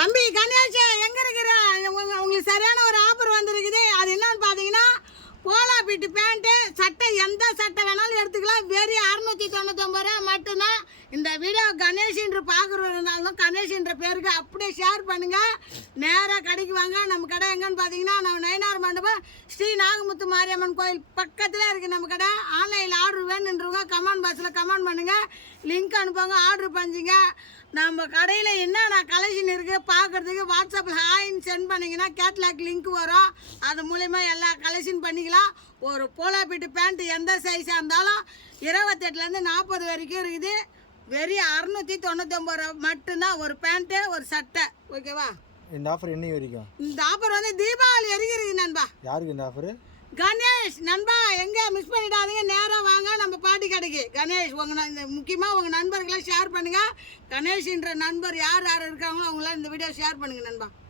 தம்பி கணேஷ் எங்க இருக்கிற? உங்களுக்கு சரியான ஒரு ஆஃபர் வந்திருக்குது. அது என்னன்னு பாத்தீங்கன்னா போலா பீட்டு பேண்ட்டு சட்டை, எந்த சட்டை வேணாலும் எடுத்துக்கலாம். வெறும் 699 ரூபா மட்டும்தான். இந்த வீடியோ கணேஷ் என்று பார்க்குறவங்க கணேஷ் என்ற பேருக்கு அப்படியே ஷேர் பண்ணுங்க. நேராக கடைக்கு வாங்க. நம்ம கடை எங்கன்னு பார்த்தீங்கன்னா நம்ம நயினார் மண்டபம் ஸ்ரீ நாகமுத்து மாரியம்மன் கோயில் பக்கத்தில் இருக்குது நம்ம கடை. ஆன்லைனில் ஆர்டர் வேணுன்றவங்க கமெண்ட் பாக்ஸில் கமெண்ட் பண்ணுங்கள், லிங்க் அனுப்புங்க, ஆர்டர் பண்ணிங்க. நம்ம கடையில் என்னென்ன கலெக்ஷன் இருக்குது பார்க்குறதுக்கு வாட்ஸ்அப்பில் ஹாய்ன்னு சென்ட் பண்ணிங்கன்னா கேட்லாக் லிங்க் வரும். அது மூலிமா எல்லா கலெக்ஷன் பண்ணிக்கலாம். ஒரு போலா பீட்டு பேண்ட்டு எந்த சைஸாக இருந்தாலும் 28லேருந்து 40 வரைக்கும் இருக்குது. வெறும் 699 ரூபா மட்டும்தான் ஒரு பேண்ட்டு ஒரு சட்டை. ஓகேவா? இந்த ஆஃபர் என்னைக்கு வரைக்கும்? இந்த ஆஃபர் வந்து தீபாவளி வரைக்கும் இருக்குது நண்பா. யாருக்கு இந்த ஆஃபர்? கணேஷ் நண்பா, எங்கே மிஸ் பண்ணிடாதீங்க, நேராக வாங்க நம்ம பாட்டி கடைக்கு. கணேஷ் உங்கள் முக்கியமாக உங்கள் நண்பர்களை ஷேர் பண்ணுங்கள். கணேஷ்ன்ற நண்பர் யார் யார் இருக்காங்களோ அவங்களாம் இந்த வீடியோ ஷேர் பண்ணுங்கள் நண்பா.